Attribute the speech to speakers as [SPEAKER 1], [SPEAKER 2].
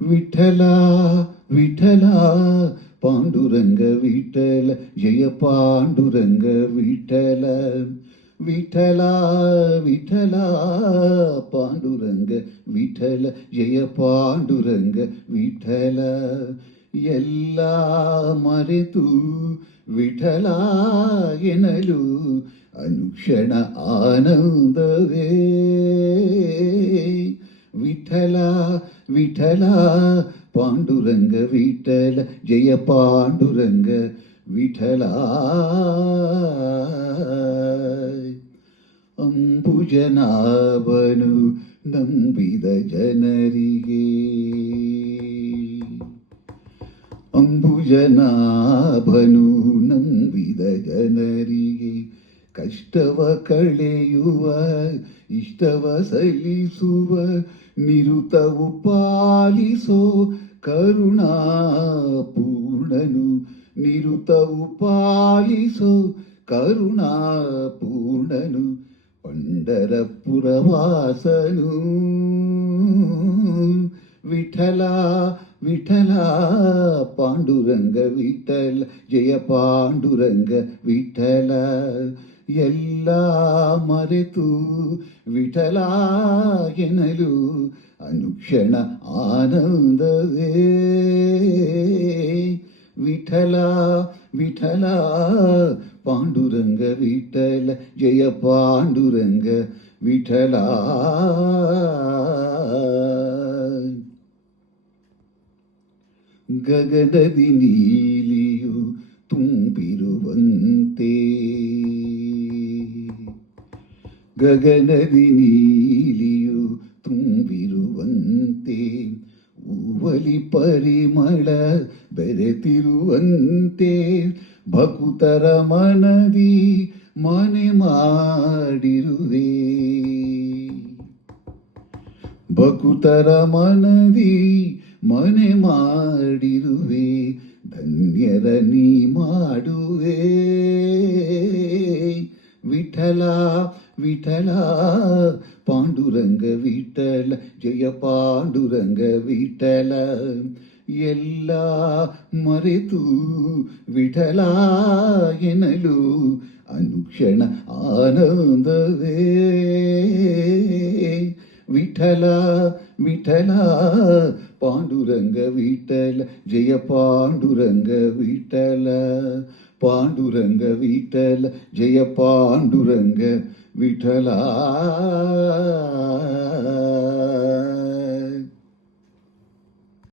[SPEAKER 1] விட்டலா விட்டலா பாண்டுரங்க விட்டல ஜெய பாண்டுரங்க விட்டல. விட்டலா விட்டலா பாண்டுரங்க விட்டல ஜெய பாண்டுரங்க விட்டல. ಎಲ್ಲ ಮರೆತು ವಿಠಲ ಎನಲು ಅನುಕ್ಷಣ ಆನಂದವೇ ವಿಠಲ ವಿಠಲ ಪಾಂಡುರಂಗ ವಿಠಲ ಜಯ ಪಾಂಡುರಂಗ ವಿಠಲ ಅಂಬುಜನಾಭನು ನಂಬಿದ ಜನರಿಗೆ ಅಂಬುಜನಾಭನು ನಂಬಿದ ಜನರಿಗೆ ಕಷ್ಟವ ಕಳೆಯುವ ಇಷ್ಟವ ಸಲ್ಲಿಸುವ ನಿರುತವು ಪಾಲಿಸೋ ಕರುಣಾ ಪೂರ್ಣನು ನಿರುತವು ಪಾಲಿಸೋ ಕರುಣಾ ಪೂರ್ಣನು ಪಂಡರಪುರವಾಸನು ವಿಠಲ ವಿಠಲ ಪಾಂಡುರಂಗ ವಿಠಲ ಜಯ ಪಾಂಡುರಂಗ ವಿಠಲ ಎಲ್ಲ ಮರೆತು ವಿಠಲ ಎನ್ನಲು ಅನುಕ್ಷಣ ಆನಂದವೇ. ವಿಠಲ ವಿಠಲ, ಪಾಂಡುರಂಗ ವಿಠಲ, ಜಯ ಪಾಂಡುರಂಗ ವಿಠಲ. ಗಗನದಿ ನೀಲಿಯು ತುಂಬಿರುವಂತೆ ಗಗನದಿ ನೀಲಿಯು ತುಂಬಿರುವಂತೆ ಹೂವಲಿ ಪರಿಮಳ ಬೆರೆತಿರುವಂತೆ, ಭಕುತರ ಮನದಿ ಮನೆ ಮಾಡಿರುವೆ. ಭಕುತರ ಮನದಿ ಮನೆ ಮಾಡಿರುವೆ, ಧನ್ಯರ ನೀ ಮಾಡುವೆ. ವಿಠಲ ವಿಠಲ ಪಾಂಡುರಂಗ ವಿಠಲ ಜಯ ಪಾಂಡುರಂಗ ವಿಠಲ ಎಲ್ಲ ಮರೆತು ವಿಠಲ ಎನ್ನಲು ಅನುಕ್ಷಣ ಆನಂದವೇ ವಿಠಲ ವಿಠಲ ಪಾಂಡುರಂಗ ವಿಠಲ ಜಯ ಪಾಂಡುರಂಗ ವಿಠಲ பாண்டுரங்க விட்டல ஜெய பாண்டுரங்க விட்டலா.